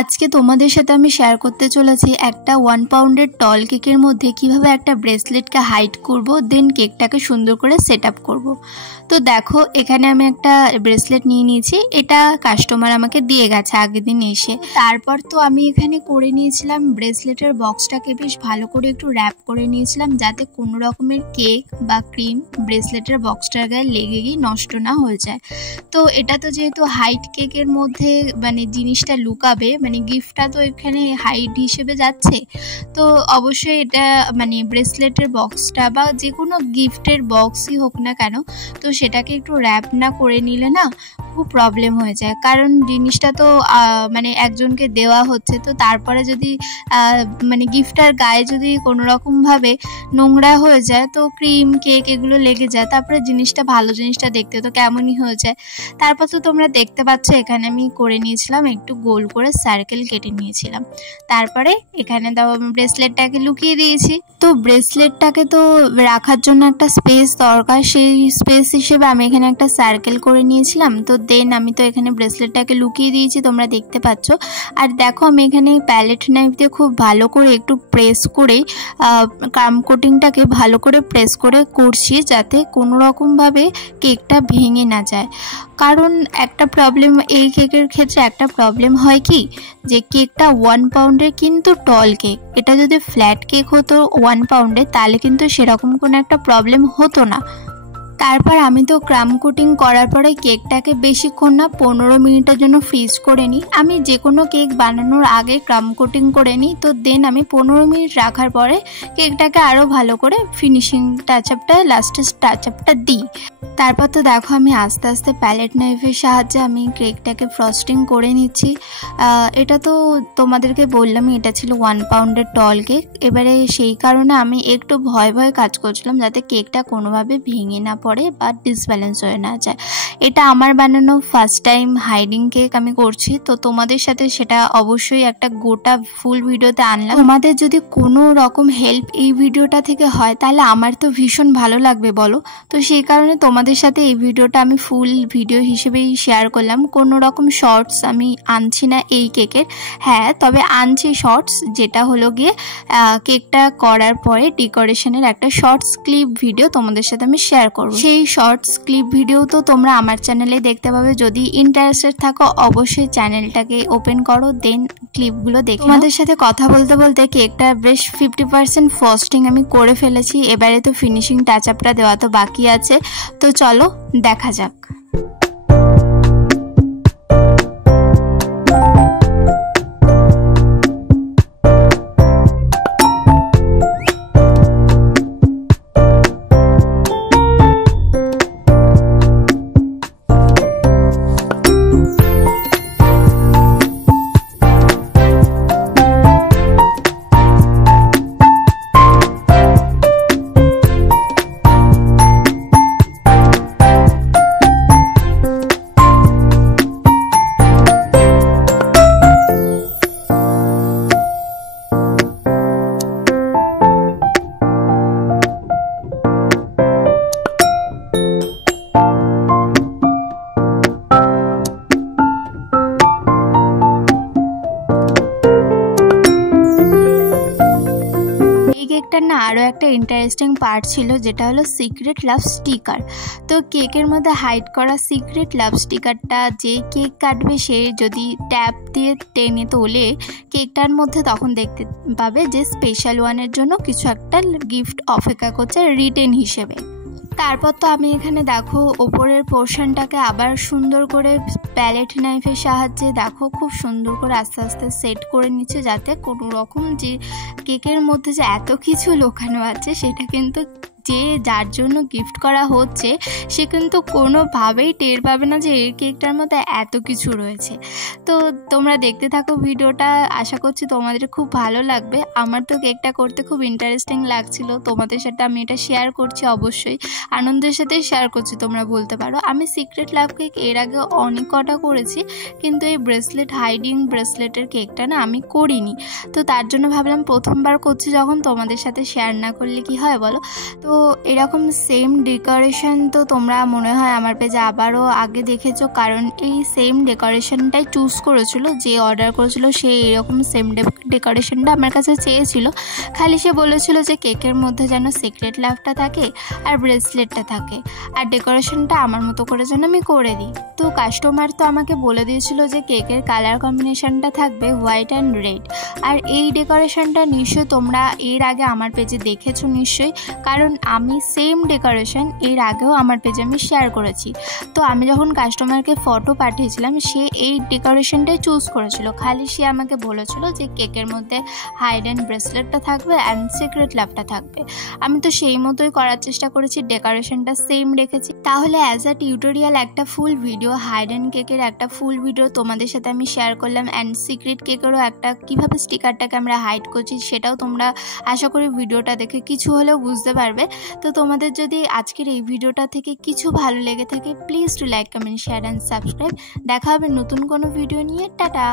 আজকে তোমাদের সাথে আমি শেয়ার করতে চলেছি একটা 1 পাউন্ডের টল কেকের মধ্যে কিভাবে একটা ব্রেসলেটকে হাইড করব, দেন কেকটাকে সুন্দর করে সেট আপ করব। তো দেখো এখানে আমি একটা ব্রেসলেট নিয়ে নিয়েছি, এটা কাস্টমার আমাকে দিয়ে গেছে আগের দিন এসে। তারপর তো আমি এখানে করে নিয়েছিলাম ব্রেসলেটের বক্সটাকে বেশ ভালো করে একটু র্যাপ করে নিয়েছিলাম, যাতে কোনো রকমের কেক বা ক্রিম ব্রেসলেটের বক্সটার গায়ে লেগে গিয়ে নষ্ট না হয়ে যায়। তো এটা তো যেহেতু হাইড কেকের মধ্যে মানে জিনিসটা লুকাবে, মানে গিফটটা তো এখানে হাইড হিসেবে যাচ্ছে, তো অবশ্যই এটা মানে ব্রেসলেটের বক্সটা বা যে কোনো গিফটের বক্সই হোক না কেন, তো সেটাকে একটু র্যাপ না করে নিলে না খুব প্রবলেম হয়ে যায়। কারণ জিনিসটা তো মানে একজনকে দেওয়া হচ্ছে, তো তারপরে যদি মানে গিফটার গায়ে যদি কোনো রকমভাবে নোংরা হয়ে যায়, তো ক্রিম কেক এগুলো লেগে যায়, তারপরে জিনিসটা ভালো জিনিসটা দেখতে তো কেমনই হয়ে যায়। তারপর তো তোমরা দেখতে পাচ্ছ এখানে আমি করে নিয়েছিলাম একটু গোল করে সার্কেল কেটে নিয়েছিলাম। তারপরে এখানে তো ব্রেসলেটটাকে লুকিয়ে দিয়েছি। তো ব্রেসলেটটাকে তো রাখার জন্য একটা স্পেস দরকার, সেই স্পেস হিসেবে আমি এখানে একটা সার্কেল করে নিয়েছিলাম। তো দেন আমি তো এখানে ব্রেসলেটটাকে লুকিয়ে দিয়েছি, তোমরা দেখতে পাচ্ছ। আর দেখো আমি এখানে প্যালেট নাইফ দিয়ে খুব ভালো করে একটু প্রেস করে ক্রাম কোটিংটাকে ভালো করে প্রেস করে করছি, যাতে কোনো রকমভাবে কেকটা ভেঙে না যায়। কারণ একটা প্রবলেম এই কেকের ক্ষেত্রে একটা প্রবলেম হয় কি, যে কেকটা 1 পাউন্ডের কিন্তু টল কেক, এটা যদি ফ্ল্যাট কেক হতো 1 পাউন্ডের তাহলে কিন্তু সেরকম কোনো একটা প্রবলেম হতো না। তারপর আমি তো ক্রাম কোটিং করার পরে কেকটাকে বেশিক্ষণ না 15 মিনিটের জন্য ফ্রিজ করে নিই। আমি যে কোনো কেক বানানোর আগে ক্রাম কোটিং করে নিই, তো দেন আমি 15 মিনিট রাখার পরে কেকটাকে আরও ভালো করে ফিনিশিং টাচ আপটা লাস্টের টাচ আপটা দিই। তারপর তো দেখো আমি আস্তে আস্তে প্যালেট নাইফের সাহায্যে আমি কেকটাকে ফ্রস্টিং করে নিচ্ছি। এটা তো তোমাদেরকে বললামই এটা ছিল 1 পাউন্ডের টল কেক। এবারে সেই কারণে আমি একটু ভয় কাজ করছিলাম যাতে কেকটা কোনোভাবে ভেঙে না পড়ে বা ডিসব্যালেন্স হয়ে না যায়। এটা আমার বানানো ফার্স্ট টাইম হাইডিং কেক আমি করছি, তো তোমাদের সাথে সেটা অবশ্যই একটা গোটা ফুল ভিডিওতে আনলাম। তোমাদের যদি কোনো রকম হেল্প এই ভিডিওটা থেকে হয় তাহলে আমার তো ভীষণ ভালো লাগবে বলো। তো সেই কারণে তোমাদের সাথে এই ভিডিওটা আমি ফুল ভিডিও হিসেবেই শেয়ার করলাম। কোনো রকম শর্টস আমি আনছি না এই কেকের। হ্যাঁ, তবে আনছি শর্টস, যেটা হলো গিয়ে কেকটা করার পরে ডেকোরেশনের একটা শর্টস ক্লিপ ভিডিও তোমাদের সাথে আমি শেয়ার করব। সেই শর্টস ক্লিপ ভিডিও তো তোমরা আমার চ্যানেলে দেখতে পাবে। যদি ইন্টারেস্টেড থাকো অবশ্যই চ্যানেলটাকে ওপেন করো, দেন ক্লিপগুলো দেখো। তোমাদের সাথে কথা বলতে বলতে কেকটা বেশ 50% ফ্রস্টিং আমি করে ফেলেছি। এবারে তো ফিনিশিং টাচ আপটা দেওয়া তো বাকি আছে, তো চলো দেখা যাক। কেকটার না আরও একটা ইন্টারেস্টিং পার্ট ছিল, যেটা হলো সিক্রেট লাভ স্টিকার। তো কেকের মধ্যে হাইড করা সিক্রেট লাভ স্টিকারটা যে কেক কাটবে সে যদি ট্যাপ দিয়ে টেনে তোলে কেকটার মধ্যে, তখন দেখতে পাবে যে স্পেশাল ওয়ানের জন্য কিছু একটা গিফট অপেক্ষা করছে রিটেন হিসেবে। তারপর তো আমি এখানে দেখো ওপরের পোর্শনটাকে আবার সুন্দর করে প্যালেট নাইফের সাহায্যে দেখো খুব সুন্দর করে আস্তে আস্তে সেট করে নিচ্ছে, যাতে কোনো রকম যে কেকের মধ্যে যে এত কিছু লুকানো আছে সেটা কিন্তু যে যার জন্য গিফট করা হচ্ছে সে কিন্তু কোনোভাবেই টের পাবে না যে এই কেকটার মধ্যে এত কিছু রয়েছে। তো তোমরা দেখতে থাকো ভিডিওটা, আশা করছি তোমাদের খুব ভালো লাগবে। আমার তো কেকটা করতে খুব ইন্টারেস্টিং লাগছিল, তোমাদের সাথে আমি এটা শেয়ার করছি, অবশ্যই আনন্দের সাথে শেয়ার করছি তোমরা বলতে পারো। আমি সিক্রেট লাভ কেক এর আগে অনেক কটা করেছি, কিন্তু এই ব্রেসলেট হাইডিং ব্রেসলেটের কেকটা না আমি করিনি। তো তার জন্য ভাবলাম প্রথমবার করছি যখন তোমাদের সাথে শেয়ার না করলে কি হয় বলো। তো তো এরকম সেম ডেকোরেশন তো তোমরা মনে হয় আমার পেজে আবারও আগে দেখেছো, কারণ এই সেম ডেকোরেশনটাই চুজ করেছিল, যে অর্ডার করেছিল সে এরকম সেম ডেকোরেশনটা আমার কাছে চেয়েছিল। খালি সে বলেছিল যে কেকের মধ্যে যেন সিক্রেট লাভটা থাকে আর ব্রেসলেটটা থাকে, আর ডেকোরেশনটা আমার মতো করে যেন আমি করে দিই। তো কাস্টমার তো আমাকে বলে দিয়েছিল যে কেকের কালার কম্বিনেশনটা থাকবে হোয়াইট অ্যান্ড রেড। আর এই ডেকোরেশনটা নিশ্চয়ই তোমরা এর আগে আমার পেজে দেখেছো নিশ্চয়ই, কারণ আমি সেম ডেকোরেশন এর আগেও আমার পেজে আমি শেয়ার করেছি। তো আমি যখন কাস্টমারকে ফটো পাঠিয়েছিলাম সে এই ডেকোরেশনটাই চুজ করেছিল, খালি সে আমাকে বলেছিল যে কেকের মধ্যে হাইড অ্যান্ড ব্রেসলেটটা থাকবে অ্যান্ড সিক্রেট লাভটা থাকবে। আমি তো সেই মতোই করার চেষ্টা করেছি, ডেকোরেশনটা সেম রেখেছি। তাহলে অ্যাজ আ টিউটোরিয়াল একটা ফুল ভিডিও, হাইড অ্যান্ড কেকের একটা ফুল ভিডিও তোমাদের সাথে আমি শেয়ার করলাম, অ্যান্ড সিক্রেট কেকেরও একটা কীভাবে স্টিকারটাকে আমরা হাইড করছি সেটাও তোমরা আশা করি ভিডিওটা দেখে কিছু হলেও বুঝতে পারবে। তো তোমাদের যদি আজকের এই ভিডিওটা থেকে কিছু ভালো লেগে থাকে please to like, comment, share and subscribe. দেখা হবে নতুন কোনো ভিডিও নিয়ে। টাটা।